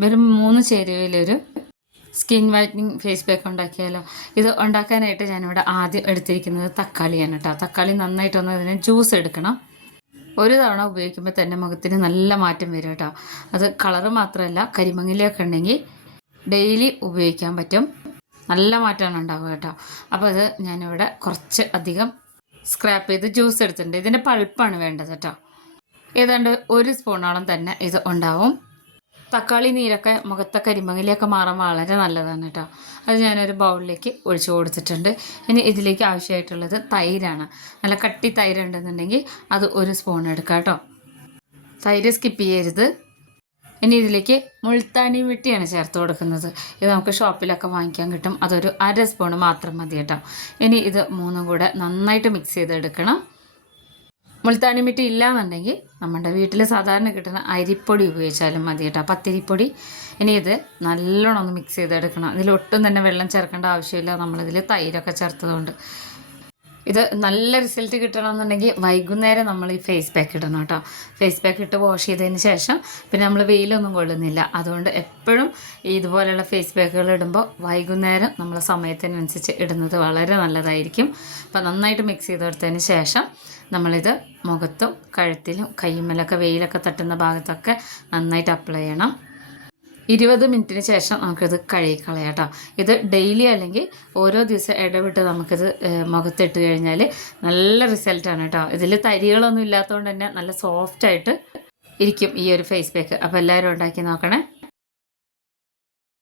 വെറും മൂന്ന് ചേരുവയിലൊരു സ്കിൻ വൈറ്റനിങ് ഫേസ് പാക്ക് ഉണ്ടാക്കിയാലോ. ഇത് ഉണ്ടാക്കാനായിട്ട് ഞാനിവിടെ ആദ്യം എടുത്തിരിക്കുന്നത് തക്കാളിയാണ് കേട്ടോ തക്കാളി നന്നായിട്ടൊന്ന് അതിനെ ജ്യൂസ് എടുക്കണം. ഒരു തവണ ഉപയോഗിക്കുമ്പോൾ തന്നെ മുഖത്തിന് നല്ല മാറ്റം വരും കേട്ടോ അത് കളറ് മാത്രമല്ല കരിമങ്ങിലൊക്കെ ഉണ്ടെങ്കിൽ ഡെയിലി ഉപയോഗിക്കാൻ പറ്റും. നല്ല മാറ്റമാണ് ഉണ്ടാവുക കേട്ടോ അപ്പോൾ അത് ഞാനിവിടെ കുറച്ച് അധികം സ്ക്രാപ്പ് ചെയ്ത് ജ്യൂസ് എടുത്തിട്ടുണ്ട്. ഇതിന്റെ പഴുപ്പാണ് വേണ്ടത് കേട്ടോ ഏതാണ്ട് ഒരു സ്പൂണോളം തന്നെ ഇത് ഉണ്ടാവും. തക്കാളി നീരൊക്കെ മുഖത്തെ കരിമങ്ങലിയൊക്കെ മാറാൻ വളരെ നല്ലതാണ് കേട്ടോ. അത് ഞാനൊരു ബൗളിലേക്ക് ഒഴിച്ചു കൊടുത്തിട്ടുണ്ട്. ഇനി ഇതിലേക്ക് ആവശ്യമായിട്ടുള്ളത് തൈരാണ്. നല്ല കട്ടി തൈര് ഉണ്ടെന്നുണ്ടെങ്കിൽ അത് ഒരു സ്പൂൺ എടുക്കാം കേട്ടോ. തൈര് സ്കിപ്പ് ചെയ്യരുത്. ഇനി ഇതിലേക്ക് മുൾത്താനി വെട്ടിയാണ് ചേർത്ത് കൊടുക്കുന്നത്. ഇത് നമുക്ക് ഷോപ്പിലൊക്കെ വാങ്ങിക്കാൻ കിട്ടും. അതൊരു അര സ്പൂൺ മാത്രം മതി കേട്ടോ. ഇനി ഇത് മൂന്നും കൂടെ നന്നായിട്ട് മിക്സ് ചെയ്തെടുക്കണം. മുൾത്താണി മിട്ടി ഇല്ലാന്നുണ്ടെങ്കിൽ നമ്മുടെ വീട്ടിൽ സാധാരണ കിട്ടുന്ന അരിപ്പൊടി ഉപയോഗിച്ചാലും മതി കേട്ടോ. പത്തിരിപ്പൊടി. ഇനി ഇത് നല്ലോണം ഒന്ന് മിക്സ് ചെയ്തെടുക്കണം. ഇതിലൊട്ടും തന്നെ വെള്ളം ചേർക്കേണ്ട ആവശ്യമില്ല. നമ്മളിതിൽ തൈരൊക്കെ ചേർത്തതുകൊണ്ട്. ഇത് നല്ല റിസൾട്ട് കിട്ടണമെന്നുണ്ടെങ്കിൽ വൈകുന്നേരം നമ്മൾ ഈ ഫേസ് പാക്ക് ഇടണം കേട്ടോ. ഫേസ് പാക്ക് ഇട്ട് വാഷ് ചെയ്തതിന് ശേഷം പിന്നെ നമ്മൾ വെയിലൊന്നും കൊള്ളുന്നില്ല. അതുകൊണ്ട് എപ്പോഴും ഇതുപോലെയുള്ള ഫേസ് പാക്കുകൾ ഇടുമ്പോൾ വൈകുന്നേരം നമ്മൾ സമയത്തിനനുസരിച്ച് ഇടുന്നത് വളരെ നല്ലതായിരിക്കും. അപ്പോൾ നന്നായിട്ട് മിക്സ് ചെയ്ത് കൊടുത്തതിന് ശേഷം നമ്മളിത് മുഖത്തും കഴുത്തിലും കൈമലൊക്കെ വെയിലൊക്കെ തട്ടുന്ന ഭാഗത്തൊക്കെ നന്നായിട്ട് അപ്ലൈ ചെയ്യണം. ഇരുപത് മിനിറ്റിന് ശേഷം നമുക്കിത് കഴുകിക്കളയാം കേട്ടോ. ഇത് ഡെയിലി അല്ലെങ്കിൽ ഓരോ ദിവസം ഇടവിട്ട് നമുക്കിത് മുഖത്തിട്ട് കഴിഞ്ഞാൽ നല്ല റിസൾട്ടാണ് കേട്ടോ. ഇതിൽ തരികളൊന്നും ഇല്ലാത്തതുകൊണ്ട് തന്നെ നല്ല സോഫ്റ്റായിട്ട് ഇരിക്കും ഈ ഒരു ഫേസ് പാക്ക് അപ്പോൾ എല്ലാവരും ഉണ്ടാക്കി നോക്കണേ.